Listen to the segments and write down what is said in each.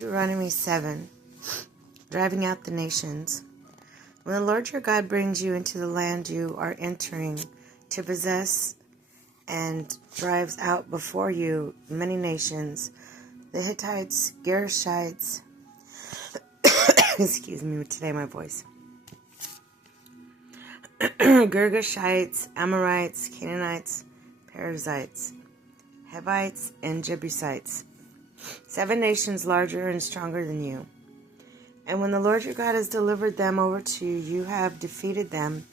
Deuteronomy 7, driving out the nations. When the Lord your God brings you into the land you are entering to possess and drives out before you many nations, the Hittites, Girgashites, excuse me today my voice, Girgashites, Amorites, Canaanites, Perizzites, Hivites, and Jebusites, 7 nations larger and stronger than you. And when the Lord your God has delivered them over to you, you have defeated them,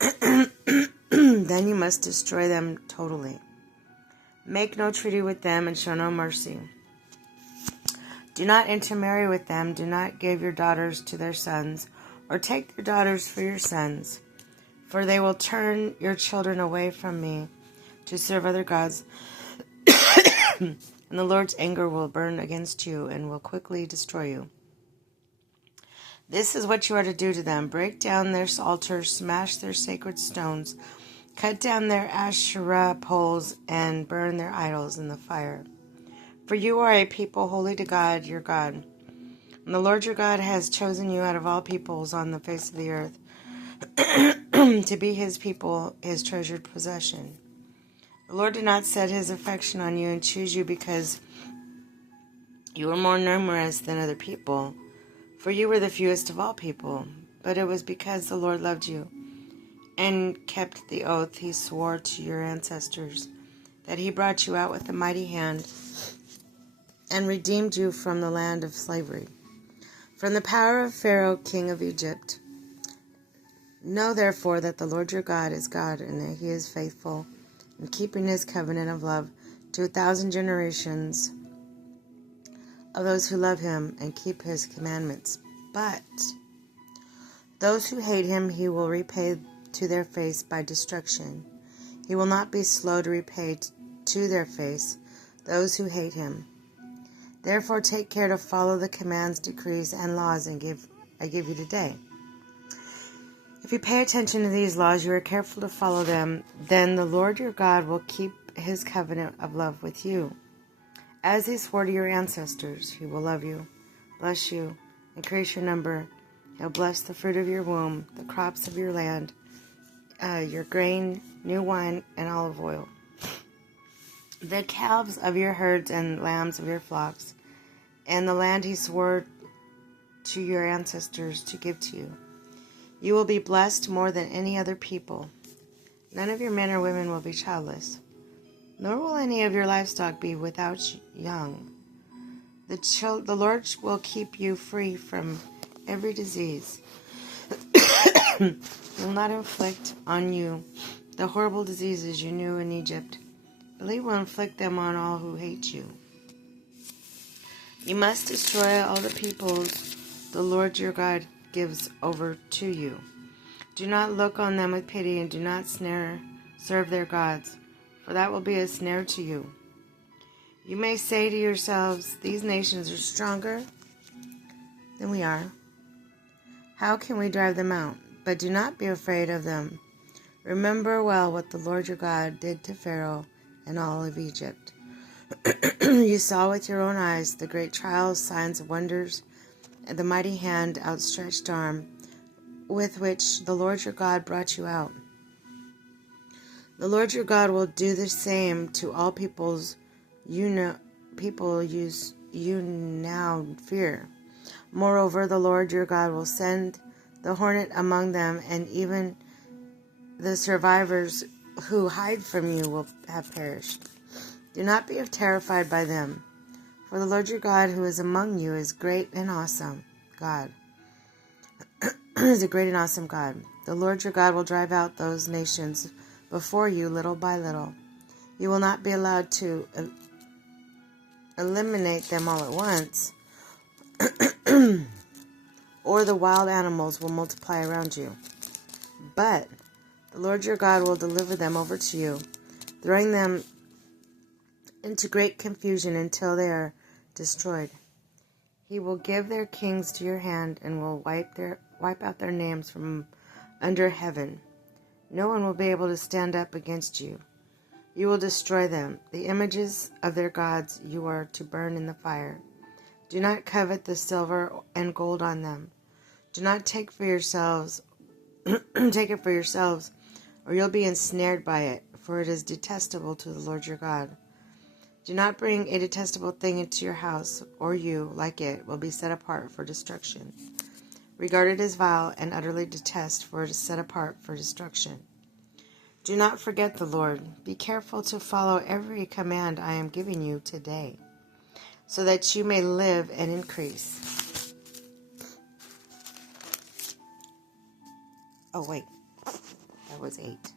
then you must destroy them totally. Make no treaty with them and show no mercy. Do not intermarry with them. Do not give your daughters to their sons, or take their daughters for your sons, for they will turn your children away from me to serve other gods, and the Lord's anger will burn against you and will quickly destroy you. This is what you are to do to them. Break down their altars, smash their sacred stones, cut down their Asherah poles, and burn their idols in the fire. For you are a people holy to God, your God. And the Lord your God has chosen you out of all peoples on the face of the earth to be his people, his treasured possession. The Lord did not set his affection on you and choose you because you were more numerous than other people, for you were the fewest of all people, but it was because the Lord loved you and kept the oath he swore to your ancestors, that he brought you out with a mighty hand and redeemed you from the land of slavery, from the power of Pharaoh, king of Egypt. Know therefore that the Lord your God is God, and that he is faithful in keeping his covenant of love to 1,000 generations of those who love him and keep his commandments. But those who hate him he will repay to their face by destruction. He will not be slow to repay to their face those who hate him. Therefore take care to follow the commands, decrees, and laws I give you today. If you pay attention to these laws, you are careful to follow them, then the Lord your God will keep his covenant of love with you. As he swore to your ancestors, he will love you, bless you, increase your number. He'll bless the fruit of your womb, the crops of your land, your grain, new wine, and olive oil, the calves of your herds and lambs of your flocks, and the land he swore to your ancestors to give to you. You will be blessed more than any other people. None of your men or women will be childless, nor will any of your livestock be without young. The Lord will keep you free from every disease. He will not inflict on you the horrible diseases you knew in Egypt, but he will inflict them on all who hate you. You must destroy all the peoples the Lord your God gives over to you. Do not look on them with pity, and do not serve their gods, for that will be a snare to you. You may say to yourselves, these nations are stronger than we are. How can we drive them out? But do not be afraid of them. Remember well what the Lord your God did to Pharaoh and all of Egypt. You saw with your own eyes the great trials, signs, wonders, and the mighty hand, outstretched arm, with which the Lord your God brought you out. The Lord your God will do the same to all peoples you now fear. Moreover, the Lord your God will send the hornet among them, and even the survivors who hide from you will have perished. Do not be terrified by them, for the Lord your God who is among you is great and awesome God. Is a great and awesome God. The Lord your God will drive out those nations before you little by little. You will not be allowed to eliminate them all at once, or the wild animals will multiply around you. But the Lord your God will deliver them over to you, throwing them into great confusion until they are destroyed. He will give their kings to your hand and will wipe out their names from under heaven. No one will be able to stand up against you. You will destroy them. The images of their gods you are to burn in the fire. Do not covet the silver and gold on them. Do not take for yourselves take it for yourselves, or you'll be ensnared by it, for it is detestable to the Lord your God. Do not bring a detestable thing into your house, or you, like it, will be set apart for destruction. Regard it as vile and utterly detest, for it is set apart for destruction. Do not forget the Lord. Be careful to follow every command I am giving you today, so that you may live and increase. Oh, wait. That was 8.